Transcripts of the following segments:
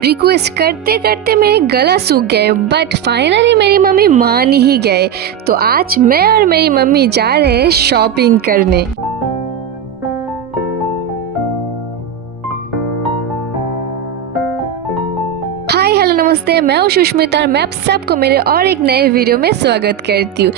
Request करते करते मेरे गला सूख गए, बट फाइनली मेरी मम्मी मान ही गए। तो आज मैं और मेरी मम्मी जा रहे हैं शॉपिंग करने। हाय हेलो नमस्ते, मैं हूँ सुष्मिता और मैं आप सबको मेरे और एक नए वीडियो में स्वागत करती हूँ।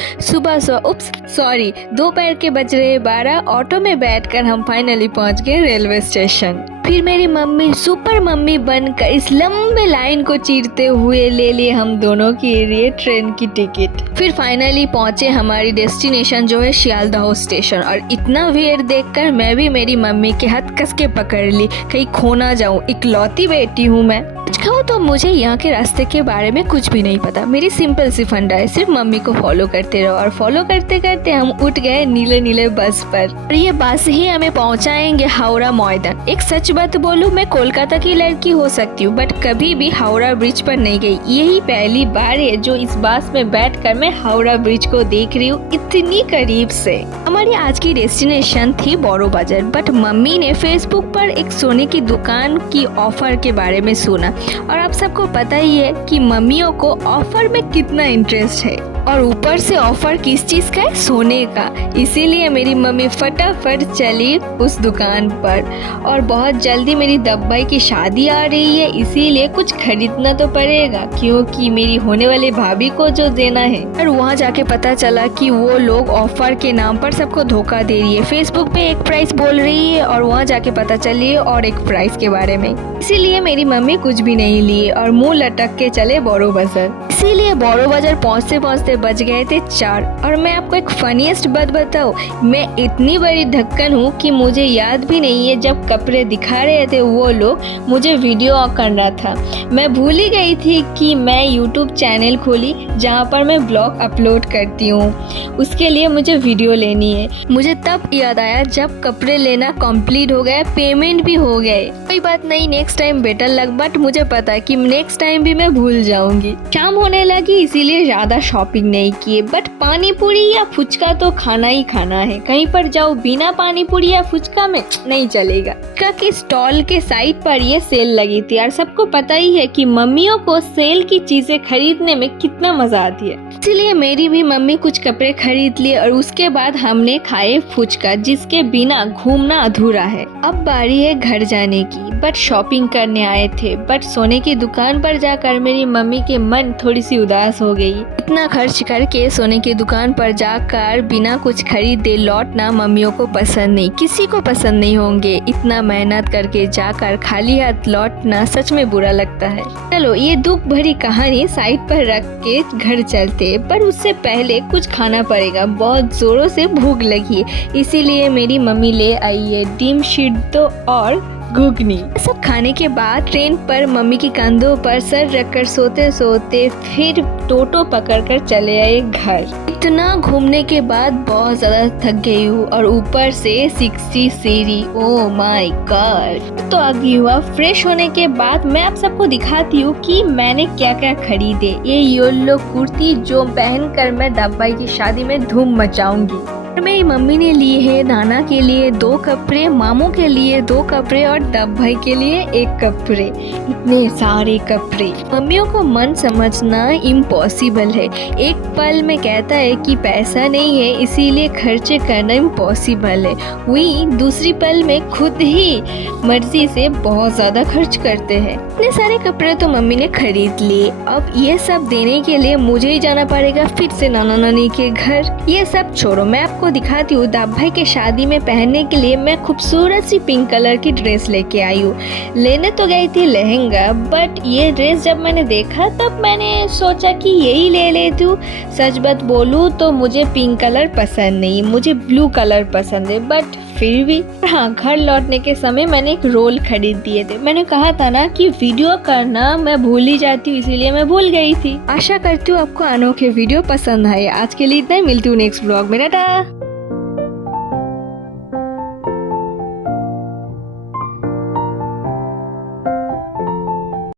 दोपहर के बज रहे 12। ऑटो में बैठकर हम फाइनली पहुँच गए रेलवे स्टेशन। फिर मेरी मम्मी सुपर मम्मी बनकर इस लंबे लाइन को चीरते हुए ले लिए हम दोनों के लिए ट्रेन की टिकट। फिर फाइनली पहुंचे हमारी डेस्टिनेशन जो है शियालदह स्टेशन। और इतना भीड़ देखकर मैं भी मेरी मम्मी के हाथ कस के पकड़ ली, कहीं खो ना जाऊं, इकलौती बेटी हूँ मैं। कहूँ तो मुझे यहाँ के रास्ते के बारे में कुछ भी नहीं पता। मेरी सिंपल सी फंडा है, सिर्फ मम्मी को फॉलो करते रहो। और फॉलो करते करते हम उठ गए नीले नीले बस पर। और ये बस ही हमें पहुँचाएंगे हावड़ा मैदान। एक सच बात बोलूं, मैं कोलकाता की लड़की हो सकती हूँ बट कभी भी हावड़ा ब्रिज पर नहीं गई। यही पहली बार है जो इस बस में बैठकर मैं हावड़ा ब्रिज को देख रही हूँ इतनी करीब से। हमारी आज की डेस्टिनेशन थी बड़ो बाजार, बट मम्मी ने फेसबुक पर एक सोने की दुकान की ऑफर के बारे में सुना। और आप सबको पता ही है कि मम्मियों को ऑफर में कितना इंटरेस्ट है, और ऊपर से ऑफर किस चीज का है? सोने का। इसीलिए मेरी मम्मी फटाफट चली उस दुकान पर। और बहुत जल्दी मेरी दब्बाई की शादी आ रही है, इसीलिए कुछ खरीदना तो पड़ेगा क्योंकि मेरी होने वाली भाभी को जो देना है। और वहाँ जाके पता चला कि वो लोग ऑफर के नाम पर सबको धोखा दे रही है। फेसबुक पे एक प्राइस बोल रही है और वहाँ जाके पता चली और एक प्राइस के बारे में। इसीलिए मेरी मम्मी कुछ भी नहीं लिए और मुंह लटक के चले बड़ो बाजार। इसीलिए बड़ो बाजार पहुँचते पहुँचते बज गए थे 4। और मैं आपको एक फनीएस्ट बात बताऊं, मैं इतनी बड़ी ढक्कन हूँ कि मुझे याद भी नहीं है जब कपड़े दिखा रहे थे वो लोग मुझे वीडियो करना था। मैं भूल ही गई थी कि मैं यूट्यूब चैनल खोली जहाँ पर मैं ब्लॉग अपलोड करती हूँ, उसके लिए मुझे वीडियो लेनी है। मुझे तब याद आया जब कपड़े लेना कंप्लीट हो गया, पेमेंट भी हो गए। कोई बात नहीं, नेक्स्ट टाइम बेटर लग, बट मुझे पता है कि नेक्स्ट टाइम भी मैं भूल जाऊंगी। शाम होने लगी इसीलिए ज्यादा शॉपिंग नहीं किए, बट पानी पूरी या फुचका तो खाना ही खाना है। कहीं पर जाओ बिना पानी पूरी या फुचका में नहीं चलेगा। के स्टॉल के साइड पर ये सेल लगी थी और सबको पता ही है कि मम्मियों को सेल की चीजें खरीदने में कितना मजा आती है। इसीलिए मेरी भी मम्मी कुछ कपड़े खरीद लिए और उसके बाद हमने खाए फुचका, जिसके बिना घूमना अधूरा है। अब बारी है घर जाने की, बट शॉपिंग करने आए थे। बट सोने की दुकान पर जाकर मेरी मम्मी के मन थोड़ी सी उदास हो गई। इतना खर्च करके सोने की दुकान पर जाकर बिना कुछ खरीदे लौटना मम्मियों को पसंद नहीं, किसी को पसंद नहीं होंगे। इतना मेहनत करके जाकर खाली हाथ लौटना सच में बुरा लगता है। चलो ये दुख भरी कहानी साइड पर रख के घर चलते, पर उससे पहले कुछ खाना पड़ेगा। बहुत जोरों से भूख लगी है, इसीलिए मेरी मम्मी ले आई है डिम सिद्धो और घुगनी। सब खाने के बाद ट्रेन पर मम्मी के कंधों पर सर रखकर सोते सोते फिर टोटो पकड़कर चले आए घर। इतना घूमने के बाद बहुत ज्यादा थक गई हूँ और ऊपर से 60 सीढ़ी, ओह माय गॉड। तो आगे हुआ फ्रेश होने के बाद मैं आप सबको दिखाती हूँ कि मैंने क्या क्या खरीदे। ये येलो कुर्ती जो पहनकर मैं दब्बाई की शादी में धूम मचाऊंगी। मेरी मम्मी ने लिए है नाना के लिए 2 कपड़े, मामू के लिए 2 कपड़े और दब भाई के लिए 1 कपड़े। इतने सारे कपड़े। मम्मियों को मन समझना इम्पॉसिबल है। एक पल में कहता है कि पैसा नहीं है इसीलिए खर्चे करना इम्पॉसिबल है, वही दूसरी पल में खुद ही मर्जी से बहुत ज्यादा खर्च करते हैं। इतने सारे कपड़े तो मम्मी ने खरीद लिए। अब ये सब देने के लिए मुझे ही जाना पड़ेगा फिर से नाना नानी के घर। ये सब छोड़ो, मैं आपको दिखाती हूँ दब भाई के शादी में पहनने के लिए मैं खूबसूरत सी पिंक कलर की ड्रेस लेके आई हूँ। लेने तो गई थी लहंगा, बट ये ड्रेस जब मैंने देखा तब मैंने सोचा कि यही ले लेती हूँ। सच बात बोलूँ तो मुझे पिंक कलर पसंद नहीं, मुझे ब्लू कलर पसंद है। बट फिर भी हाँ, घर लौटने के समय मैंने एक रोल खरीद दिए थे। मैंने कहा था ना कि वीडियो करना मैं भूल ही जाती हूँ, इसीलिए मैं भूल गई थी। आशा करती हूँ आपको अनोखे वीडियो पसंद आए। आज के लिए इतना ही, मिलती हूँ नेक्स्ट ब्लॉग में। टाटा।